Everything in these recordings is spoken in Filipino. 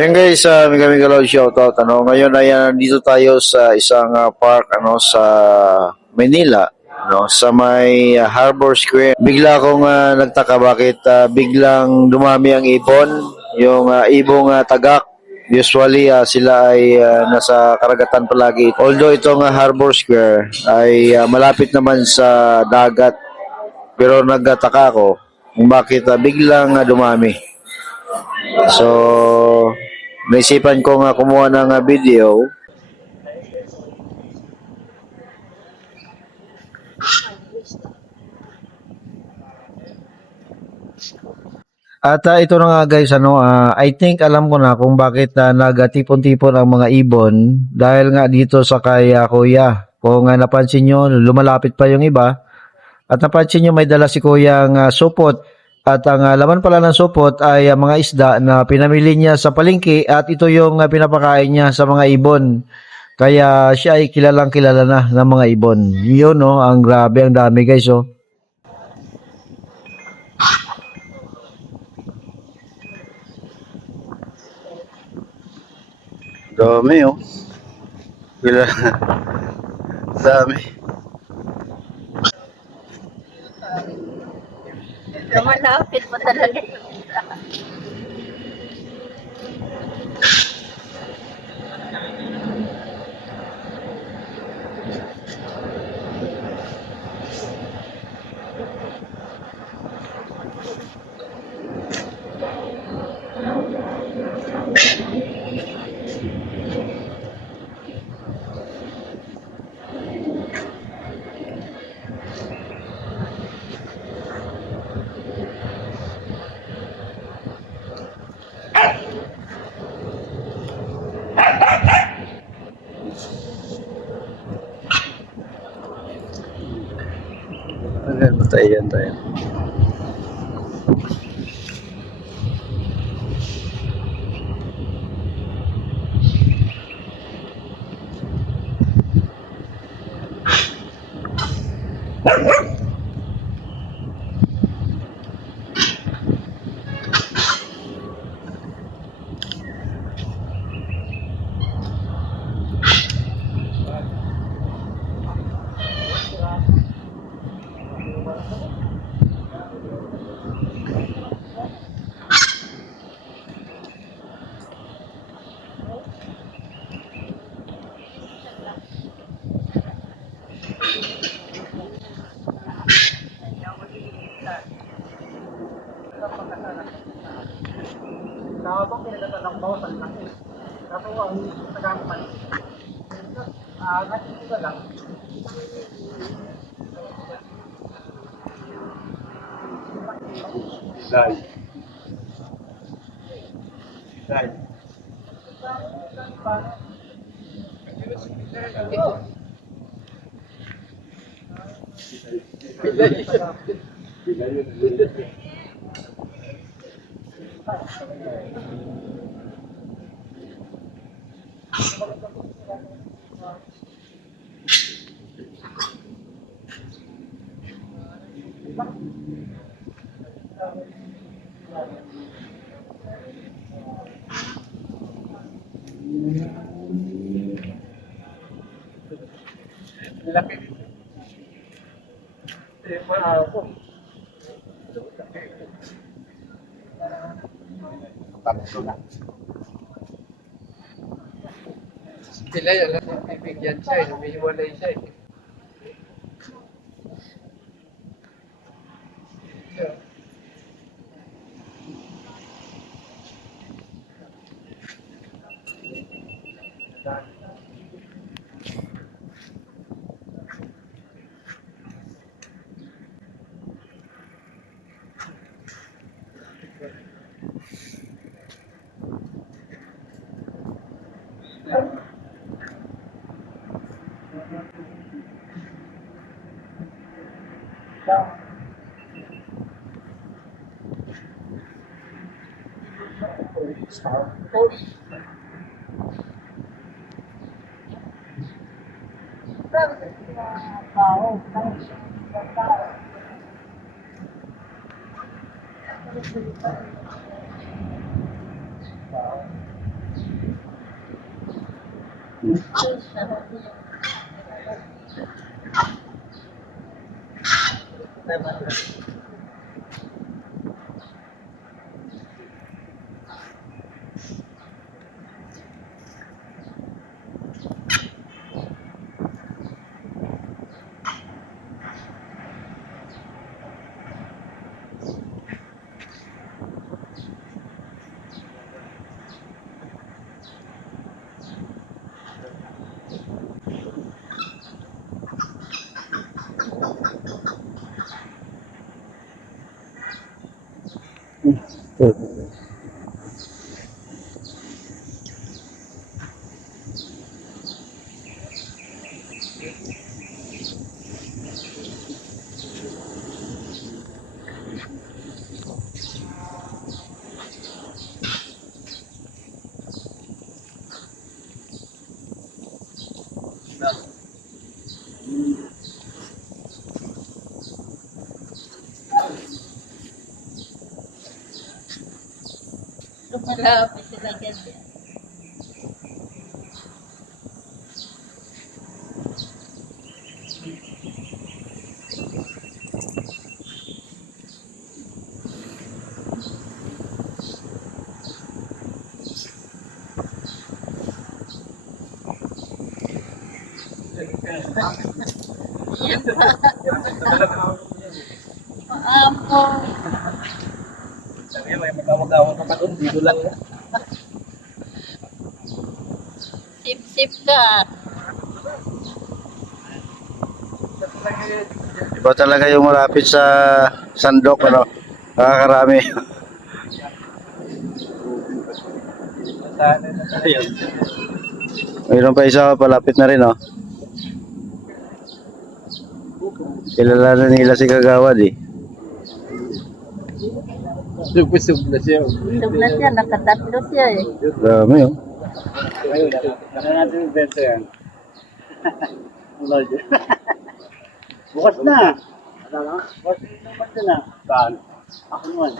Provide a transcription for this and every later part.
Ayan guys, Mega Mega Lord shoutout. Ngayon ay nandito tayo sa isang park sa Manila, sa may Harbor Square. Bigla akong nagtaka bakit biglang dumami ang ibon, yung ibong tagak. Usually sila ay nasa karagatan palagi. Although itong Harbor Square ay malapit naman sa dagat, pero nagtataka ako kung bakit biglang dumami. So, naisipan ko nga kumuha ng video at ito na nga guys, I think alam ko na kung bakit nagtipon-tipon ang mga ibon dahil nga dito sa kay Kuya. Kung napansin nyo, lumalapit pa yung iba at napansin nyo may dala si Kuya ang supot at ang laman pala ng supot ay mga isda na pinamili niya sa palengke at ito yung pinapakain niya sa mga ibon. Kaya siya ay kilalang kilala na ng mga ibon. Yun no, ang grabe, ang dami guys oh. Dami oh. Kila dami. Malapit pa talaga. Ayan, batayan tayo. Habang pinagdadalak ko sa laki. Kaso ang nagaman, natin ko lang. Dai. Dai. Laki. Tatlo na. Sila yun, bibigyan siya, may hiwalay siya. Lumalapit sila ganyan. Maamo. Sabi may magawag-awag ka pa doon, dito lang. Sip-sip ka. Iba talaga yung malapit sa sandok, ano? Nakakarami. Ayun. Mayroon pa isa palapit na rin, oh. Kilala na nila si Kagawad, eh. Sub na siya. Tumla siya, nakatatlo siya eh. Dami, oh. Ayun, ano natin yung bento yan? Lord. Bukas na. Bukas naman din na. Saan? Ako naman.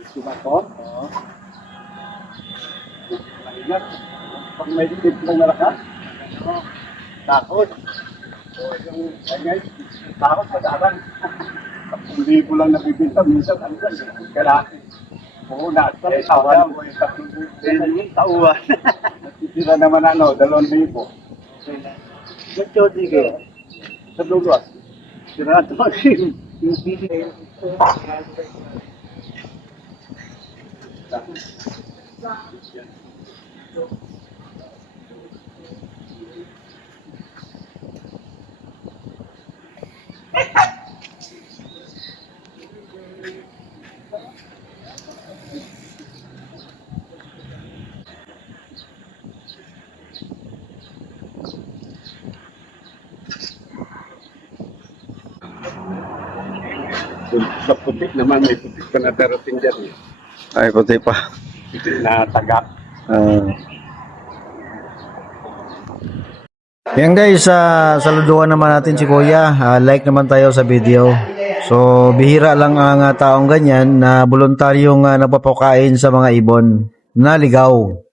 Gusto ba ito? Oo. Maingat. Pag may tip lang nalakas. Takot. Takot pag-aban. Hindi ko lang nabibinta. Minsan ano yan. Kalaki. Oo, nasa tawan. Tauan. Natitira naman ano, 2,000. Magchodi kayo. Sa dulo. Sinato yung bili. Sa putik naman, may putik pa na darating dyan. Ay, puti pa. Putik na tagak. Yan guys, saluduhan naman natin si Kuya. Like naman tayo sa video. So, bihira lang ang taong ganyan na voluntaryong nagpapakain sa mga ibon na ligaw.